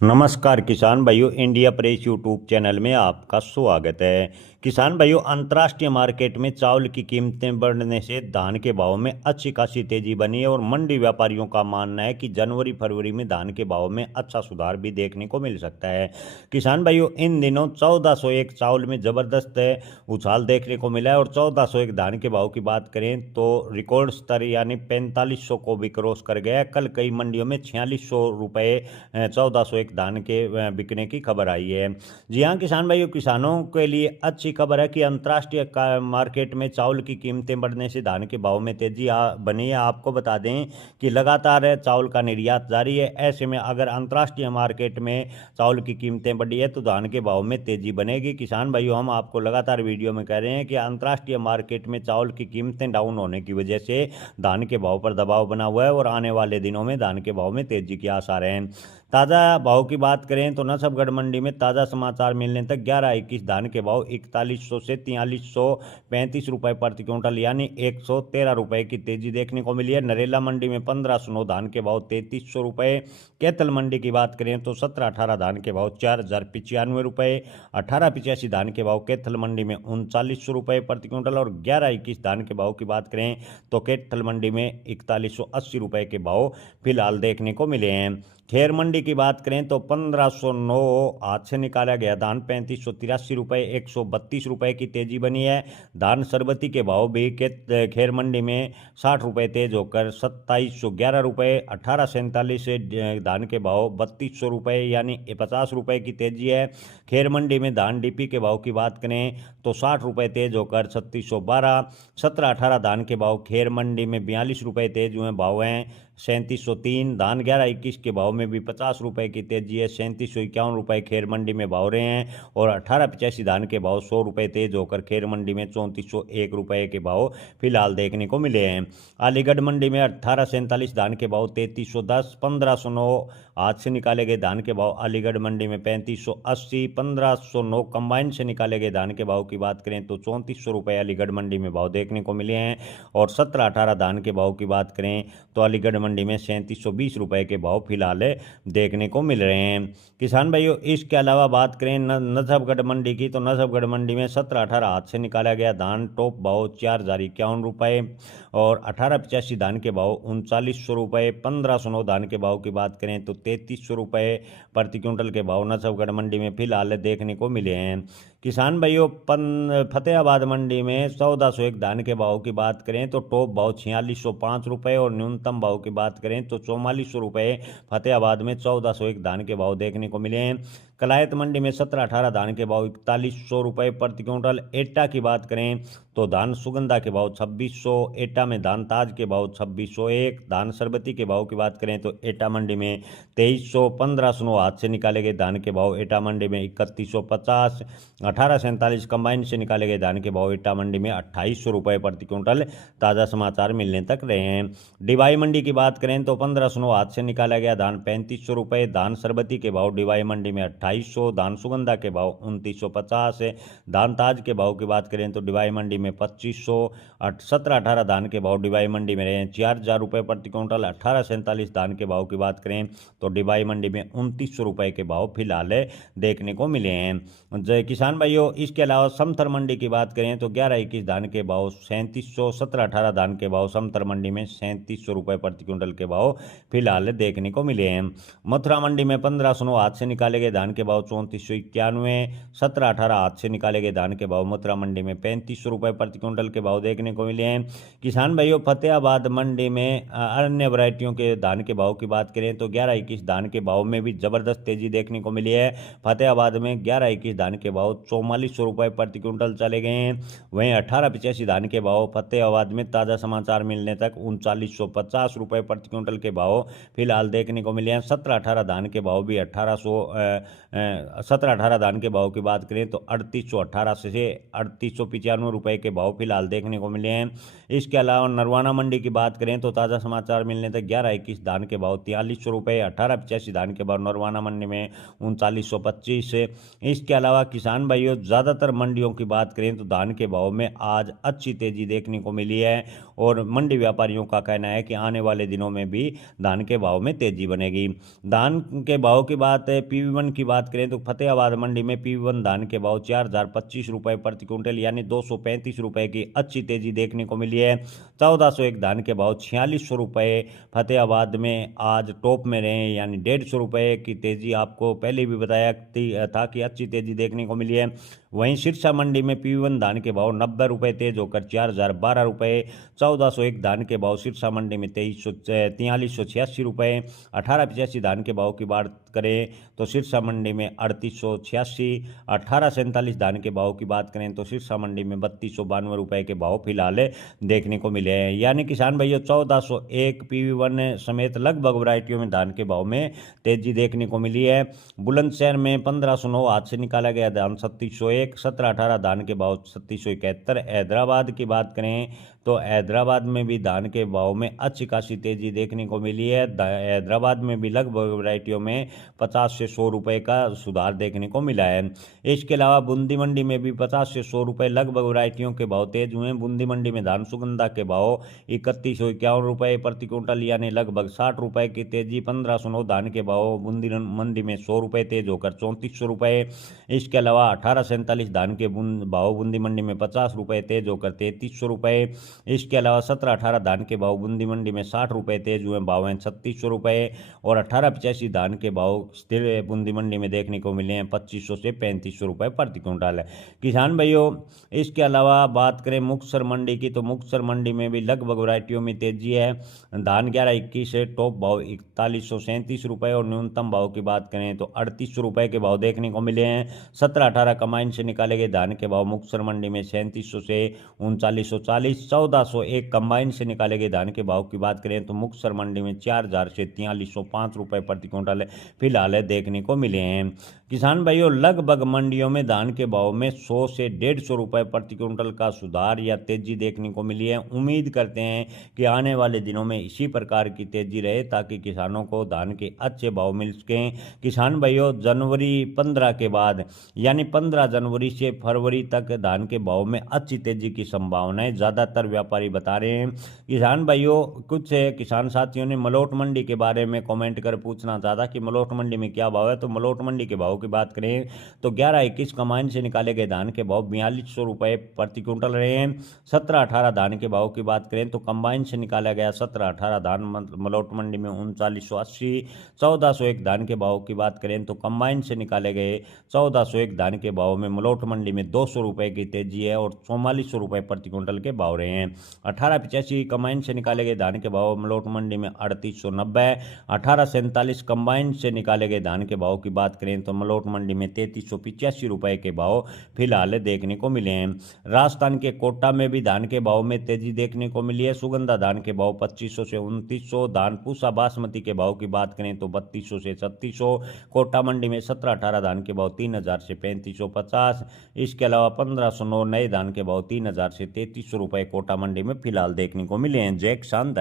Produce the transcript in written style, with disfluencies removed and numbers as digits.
नमस्कार किसान भाइयों, इंडिया प्रेस यूट्यूब चैनल में आपका स्वागत है। किसान भाइयों, अंतर्राष्ट्रीय मार्केट में चावल की कीमतें बढ़ने से धान के भाव में अच्छी खासी तेजी बनी है और मंडी व्यापारियों का मानना है कि जनवरी फरवरी में धान के भाव में अच्छा सुधार भी देखने को मिल सकता है। किसान भाइयों, इन दिनों 1401 चावल में जबरदस्त उछाल देखने को मिला है और 1401 धान के भाव की बात करें तो रिकॉर्ड स्तर यानी 4500 को भी क्रॉस कर गया है। कल कई मंडियों में 4600 रुपये 1401 धान के बिकने की खबर आई है। जी हाँ किसान भाइयों, किसानों के लिए अच्छी खबर है कि अंतर्राष्ट्रीय मार्केट में चावल की कीमतें बढ़ने से धान के भाव में तेजी बनी है। आपको बता दें कि लगातार चावल का निर्यात जारी है। ऐसे में अगर अंतर्राष्ट्रीय मार्केट में चावल की कीमतें बढ़ी है तो धान के भाव में तेजी बनेगी। किसान भाइयों, हम आपको लगातार वीडियो में कह रहे हैं कि अंतर्राष्ट्रीय मार्केट में चावल की कीमतें डाउन होने की वजह से धान के भाव पर दबाव बना हुआ है और आने वाले दिनों में धान के भाव में तेजी के आसार हैं। ताज़ा भाव की बात करें तो नसबगढ़ मंडी में ताज़ा समाचार मिलने तक 11-21 धान के भाव 4100 से 4335 रुपये प्रति क्विंटल यानी 113 रुपये की तेजी देखने को मिली है। नरेला मंडी में 1509 धान के भाव 3300 रुपये। कैथल मंडी की बात करें तो 1718 धान के भाव 4095 रुपये। 1885 धान के भाव कैथल मंडी में 3900 रुपये प्रति क्विंटल और 1121 धान के भाव की बात करें तो कैथल मंडी में 4180 रुपये के भाव फिलहाल देखने को मिले हैं। खेर मंडी की बात करें तो 1509 हाथ से निकाला गया धान 3583 रुपये 132 रुपये की तेजी बनी है। धान सरबती के भाव भी खेर मंडी में 60 रुपये तेज होकर 2711 रुपये। 1847 से धान के भाव 3200 रुपये यानी 50 रुपये की तेजी है। खेर मंडी में धान डीपी के भाव की बात करें तो 60 रुपये तेज होकर 3612। 1718 धान के भाव खेर मंडी में 42 रुपये तेज हुए भाव हैं 3703। धान 1121 के भाव में भी 50 रुपये की तेजी है 3751 रुपये खेर मंडी में भाव रहे हैं और 1885 धान के भाव 100 रुपये तेज होकर खेर मंडी में 3401 रुपये के भाव फिलहाल देखने को मिले हैं। अलीगढ़ मंडी में 1847 धान के भाव 3310। 1509 हाथ से निकाले गए धान के भाव अलीगढ़ मंडी में 3580। 1509 कंबाइन से निकाले गए धान के भाव की बात करें तो 3400 रुपये अलीगढ़ मंडी में भाव देखने को मिले हैं और 1718 धान के भाव की बात करें तो अलीगढ़ मंडी में 3720 रुपये के भाव फिलहाल देखने को मिल रहे हैं। किसान भाइयों, इसके अलावा बात करें नसबगढ़ मंडी की तो नसबगढ़ मंडी में 1718 हाथ से निकाला गया धान टॉप भाव 4051 रुपये और 1885 धान के भाव 3900 रुपये। 1509 धान के भाव की बात करें तो 3300 रुपये प्रति क्विंटल के भाव नसबगढ़ मंडी में फिलहाल देखने को मिले हैं। किसान भाइयों, फतेहाबाद मंडी में 1401 धान के भाव की बात करें तो टॉप भाव 4605 रुपये और न्यूनतम भाव की बात करें तो 4400 रुपये फतेहाबाद में 1401 धान के भाव देखने को मिले हैं। कलायत मंडी में 1718 धान के भाव 4100 रुपये प्रति क्विंटल। एटा की बात करें तो धान सुगंधा के भाव 2600। एटा में धान ताज के भाव 2601। धान सरबती के भाव की बात करें तो एटा मंडी में 2300। 1509 हाथ से निकाले गए धान के भाव एटा मंडी में 3150। 1847 कंबाइन से निकाले गए धान के भाव एटा मंडी में 2800 रुपये प्रति क्विंटल ताज़ा समाचार मिलने तक रहे हैं। डिवाई मंडी की बात करें तो 1509 हाथ से निकाला गया धान 3500 रुपये। धान सरबती के भाव डिवाई मंडी में 2800। धान सुगंधा के भाव 2950। धान ताज के भाव की बात करें तो डिवाई मंडी में 2500। 1718 धान के भाव डिवाई मंडी में रहे 4000 रुपये प्रति क्विंटल। 1847 धान के भाव की बात करें तो डिवाई मंडी में 2900 रुपये के भाव फिलहाल देखने को मिले हैं। जय किसान भाइयों, इसके अलावा समथर मंडी की बात करें तो 11-21 धान के भाव 3700। 1718 धान के भाव समथर मंडी में 3700 रुपये प्रति क्विंटल के भाव फिलहाल देखने को मिले हैं। मथुरा मंडी में 1509 हाथ से निकाले गए धान के भाव 3491। 1718 हाथ से निकाले गए धान के भाव मथुरा मंडी में 3500 रुपये प्रति क्विंटल के भाव देखने को मिले हैं। किसान भाइयों, फतेहाबाद मंडी में अन्य वैरायटियों के धान के भाव की बात करें तो 11-21 धान के भाव में भी जबरदस्त तेजी देखने को मिली है। फतेहाबाद में 11-21 धान के भाव 4400 रुपये प्रति क्विंटल चले गए हैं। वहीं 1885 धान के भाव फतेहाबाद में ताज़ा समाचार मिलने तक 3950 रुपये प्रति क्विंटल के भाव फिलहाल देखने को मिले हैं। 1718 धान के भाव भी 1718 धान के भाव की बात करें तो 3818 से 3895 रुपये के भाव फिलहाल देखने को मिले हैं। इसके अलावा नरवाना मंडी की बात करें तो ताज़ा समाचार मिलने तक 11-21 धान के भाव 4300 रुपये। 1885 धान के भाव नरवाना मंडी में 3925। इसके अलावा किसान भाइयों, ज़्यादातर मंडियों की बात करें तो धान के भाव में आज अच्छी तेज़ी देखने को मिली है और मंडी व्यापारियों का कहना है कि आने वाले दिनों में भी धान के भाव में तेजी बनेगी। धान के भाव की बात है, PV1 की बात करें तो फतेहाबाद मंडी में PV1 धान के भाव 4025 रुपये प्रति क्विंटल यानी 235 रुपये की अच्छी तेजी देखने को मिली है। 1401 धान के भाव 4600 रुपये फतेहाबाद में आज टॉप में रहे, यानी 150 रुपये की तेजी आपको पहले भी बताया था कि अच्छी तेजी देखने को मिली है। वहीं सिरसा मंडी में PV1 धान के भाव 90 रुपये तेज होकर 4012 रुपये। 1401 धान के भाव सिरसा मंडी में 4386 रुपये। 1885 धान के भाव की बात करें तो सिरसा मंडी में 3886। 1847 धान के भाव की बात करें तो सिरसा मंडी में 3292 रुपये के भाव फिलहाल देखने को मिले हैं। यानी किसान भाइयों 1401 PV1 समेत लगभग वैरायटियों में धान के भाव में तेजी देखने को मिली है। बुलंदशहर में 1509 हाथ से निकाला गया धान 3701। 1718 धान के भाव 3771। हैदराबाद की बात करें तो हैदराबाद में भी धान के भाव में अच्छी खासी तेजी देखने को मिली है। हैदराबाद में भी लगभग वैरायटियों में 50 से 100 रुपये का सुधार देखने को मिला है। इसके अलावा बूंदी मंडी में भी 50 से 100 रुपये लगभग वैरायटियों के भाव तेज हुए हैं। बूंदी मंडी में धान सुगंधा के भाव 3151 रुपये प्रति क्विंटल यानी लगभग 60 रुपये की तेजी। 1509 धान के भाव बूंदी मंडी में 100 रुपये तेज होकर 3400 रुपये। इसके अलावा 1847 धान के भाव बूंदी मंडी में 50 रुपये तेज होकर 3300 रुपये। इसके अलावा 1718 धान के भाव बूंदी मंडी में 60 रुपये तेज हुए, भाव हैं 3600 रुपये। और 1885 धान के भाव स्थिर बूंदी मंडी में देखने को मिले हैं 2500 से 3500 रुपये प्रति क्विंटल है। किसान भाइयों इसके अलावा बात करें मुक्तसर मंडी की तो मुक्तसर मंडी में भी लगभग वैरायटियों में तेजी है। धान 1121 से टॉप भाव 4137 रुपये और न्यूनतम भाव की बात करें तो 3800 रुपये के भाव देखने को मिले हैं। 1718 कमाइन से निकाले गए धान के भाव मुक्तसर मंडी में 3700 से 3940। 1401 कंबाइन से निकाले गए धान के भाव की बात करें तो मुक्तसर मंडी में 4000 से 4305 रुपये प्रति क्विंटल फिलहाल देखने को मिले हैं। किसान भाइयों लगभग मंडियों में धान के भाव में 100 से 150 रुपये प्रति क्विंटल का सुधार या तेजी देखने को मिली है। उम्मीद करते हैं कि आने वाले दिनों में इसी प्रकार की तेजी रहे ताकि किसानों को धान के अच्छे भाव मिल सकें। किसान भाइयों जनवरी 15 के बाद यानी 15 जनवरी से फरवरी तक धान के भाव में अच्छी तेजी की संभावनाएं ज़्यादातर व्यापारी बता रहे हैं। किसान भाइयों कुछ किसान साथियों ने मलोट मंडी के बारे में कमेंट कर पूछना चाहता कि मलोट मंडी में क्या भाव है। तो मलोट मंडी के भाव की बात करें तो 1121 कमाइन से निकाले गए धान के भाव 4200 रुपये प्रति क्विंटल रहे हैं। 1718 धान के भाव की बात करें तो कंबाइन से निकाला गया 1718 धान मलोट मंडी में 3980। 1401 धान के भाव की बात करें तो कंबाइन से निकाले गए 1401 धान के भाव में मलोट मंडी में 200 रुपये की तेजी है और 4400 रुपये प्रति क्विंटल के भाव रहे हैं। 1885 कम्बाइन से निकाले गए धान के भाव मलोट मंडी में 3890। 1847 कम्बाइन से निकाले गए धान के भाव की बात करें तो मलोट मंडी में 3385 रुपये के भाव फिलहाल देखने को मिले हैं। राजस्थान के कोटा में भी धान के भाव में तेजी देखने को मिली है। सुगंधा धान के भाव 2500 से 2900। धान पूसा बासमती के भाव की बात करें तो 3200 से 3600। कोटा मंडी में 1718 धान के भाव 3000 से 3550। इसके अलावा 1509 नए धान के भाव 3000 से 3300 रुपये कोटा मंडी में फिलहाल देखने को मिले हैं। जय किसान।